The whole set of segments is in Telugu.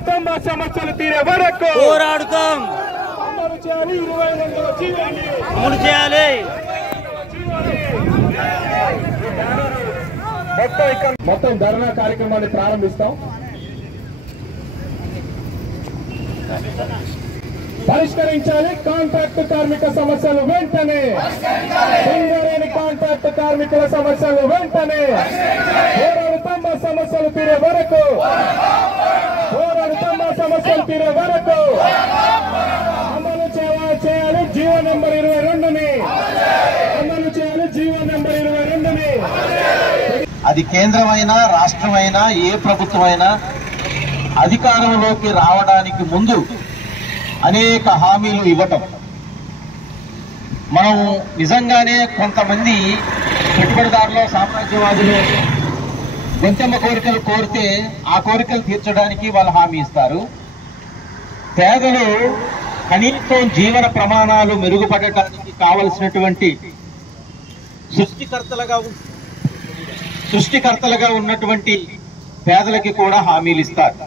పోరాడుతాం మా సమస్యలు తీరే వరకు పోరాడుతాం అమలు చేయాలి 22వ జీవోని అమలు చేయాలి మొత్తం ధర్నా కార్యక్రమాన్ని ప్రారంభిస్తాం పరిష్కరించాలి కాంట్రాక్ట్ కార్మిక సమస్యలు వెంటనే సింగరేణి కాంట్రాక్ట్ కార్మికుల సమస్యలు వెంటనే పోరాడుతాం మా సమస్యలు తీరే వరకు పోరాడుతాం మా సమస్యలు తీరే వరకు అమలు చేయాలి జీవో నెంబర్ 22ని అమలు చేయాలి జీవో నెంబర్ 22ని అది కేంద్రమైనా రాష్ట్రమైనా ఏ ప్రభుత్వమైనా అధికారంలోకి రావడానికి ముందు అనేక హామీలు ఇవ్వటం మనం నిజంగానే కొంతమంది పెట్టుబడిదారులు సామ్రాజ్యవాదులు గొంతెమ్మ కోరికలు కోరితే ఆ కోరికలు తీర్చడానికి వాళ్ళు హామీ ఇస్తారు. పేదలు కనీసం జీవన ప్రమాణాలు మెరుగుపడటానికి కావలసినటువంటి సృష్టికర్తలుగా ఉన్నటువంటి పేదలకి కూడా హామీలు ఇస్తారు.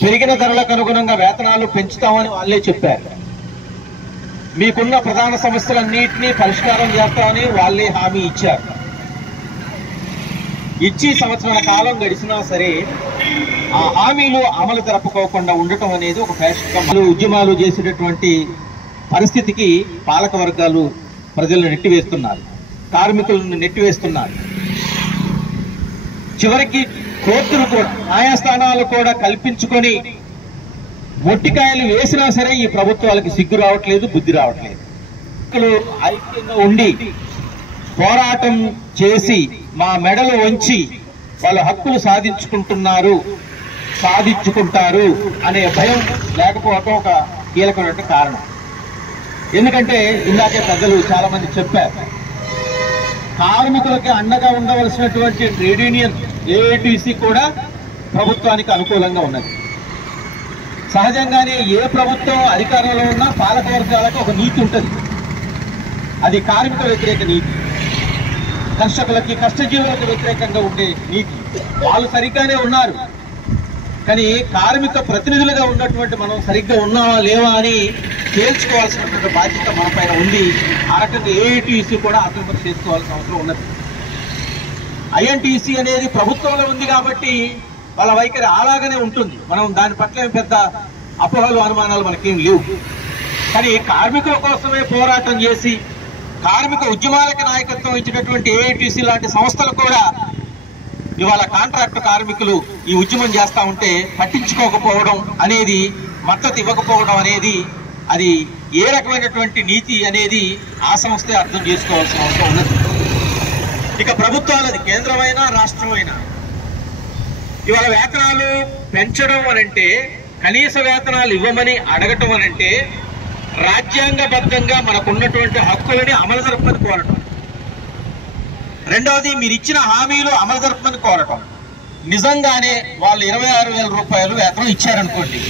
పెరిగిన ధరలకు అనుగుణంగా వేతనాలు పెంచుతామని వాళ్ళే చెప్పారు. మీకున్న ప్రధాన సమస్యలన్నింటినీ పరిష్కారం చేస్తామని వాళ్ళే హామీ ఇచ్చారు. ఇచ్చి సంవత్సరాల కాలం గడిచినా సరే ఆ హామీలు అమలు జరపకోకుండా ఉండటం అనేది ఒక ఫ్యాషన్. ఉద్యమాలు చేసేటటువంటి పరిస్థితికి పాలక వర్గాలు ప్రజలను నెట్టివేస్తున్నారు, కార్మికులను నెట్టివేస్తున్నారు. చివరికి కోర్టులు కూడా న్యాయస్థానాలు కూడా కల్పించుకొని మొట్టికాయలు వేసినా సరే ఈ ప్రభుత్వాలకి సిగ్గు రావట్లేదు, బుద్ధి రావట్లేదు. ఐక్యంగా ఉండి పోరాటం చేసి మా మెడలు వంచి వాళ్ళ హక్కులు సాధించుకుంటారు అనే భయం లేకపోవటం ఒక కీలకమైన కారణం. ఎందుకంటే ఇందాకే పెద్దలు చాలా మంది చెప్పారు, కార్మికులకి అండగా ఉండవలసినటువంటి ట్రేడ్ యూనియన్ ఏఐటీసీ కూడా ప్రభుత్వానికి అనుకూలంగా ఉన్నది. సహజంగానే ఏ ప్రభుత్వం అధికారంలో ఉన్నా పాలక వర్గాలకు ఒక నీతి ఉంటుంది. అది కార్మిక వ్యతిరేక నీతి, కర్షకులకి కష్టజీవులకు వ్యతిరేకంగా ఉండే నీతి. వాళ్ళు సరిగ్గానే ఉన్నారు, కానీ కార్మిక ప్రతినిధులుగా ఉన్నటువంటి మనం సరిగ్గా ఉన్నావా లేవా అని తేల్చుకోవాల్సినటువంటి బాధ్యత మన పైన ఉంది. ఆ రకంగా ఏఐటీసీ కూడా ఆత్మహత్య చేసుకోవాల్సిన అవసరం ఉన్నది. ఐఎన్టీసీ అనేది ప్రభుత్వంలో ఉంది కాబట్టి వాళ్ళ వైఖరి అలాగనే ఉంటుంది. మనం దాని పట్ల పెద్ద అపోహలు అనుమానాలు మనకేం లేవు. కానీ కార్మికుల కోసమే పోరాటం చేసి కార్మిక ఉద్యమాలకు నాయకత్వం ఇచ్చినటువంటి ఏఐటీసీ లాంటి సంస్థలు కూడా ఇవాళ కాంట్రాక్ట్ కార్మికులు ఈ ఉద్యమం చేస్తా ఉంటే పట్టించుకోకపోవడం అనేది, మద్దతు ఇవ్వకపోవడం అనేది, అది ఏ రకమైనటువంటి నీతి అనేది ఆ సంస్థే అర్థం చేసుకోవాల్సిన అవసరం ఉన్నది. ఇక ప్రభుత్వాలది కేంద్రమైనా రాష్ట్రమైనా ఇవాళ వేతనాలు పెంచడం అనంటే, కనీస వేతనాలు ఇవ్వమని అడగటం అనంటే రాజ్యాంగబద్ధంగా మనకున్నటువంటి హక్కులని అమలు జరపమని కోరటం. రెండవది, మీరు ఇచ్చిన హామీలు అమలు జరపమని కోరటం. నిజంగానే వాళ్ళు 26,000 రూపాయలు వేతనం ఇచ్చారనుకోండి,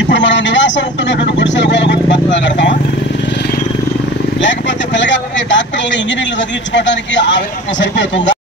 ఇప్పుడు మనం నివాసం ఉంటున్నటువంటి గుడిసెలు గోలగొట్టి బతుకులు కడతామా? లేకపోతే పిల్లగాళ్ళని డాక్టర్లని ఇంజనీర్లు చదివించుకోవడానికి ఆ వేతనం సరిపోతుందా?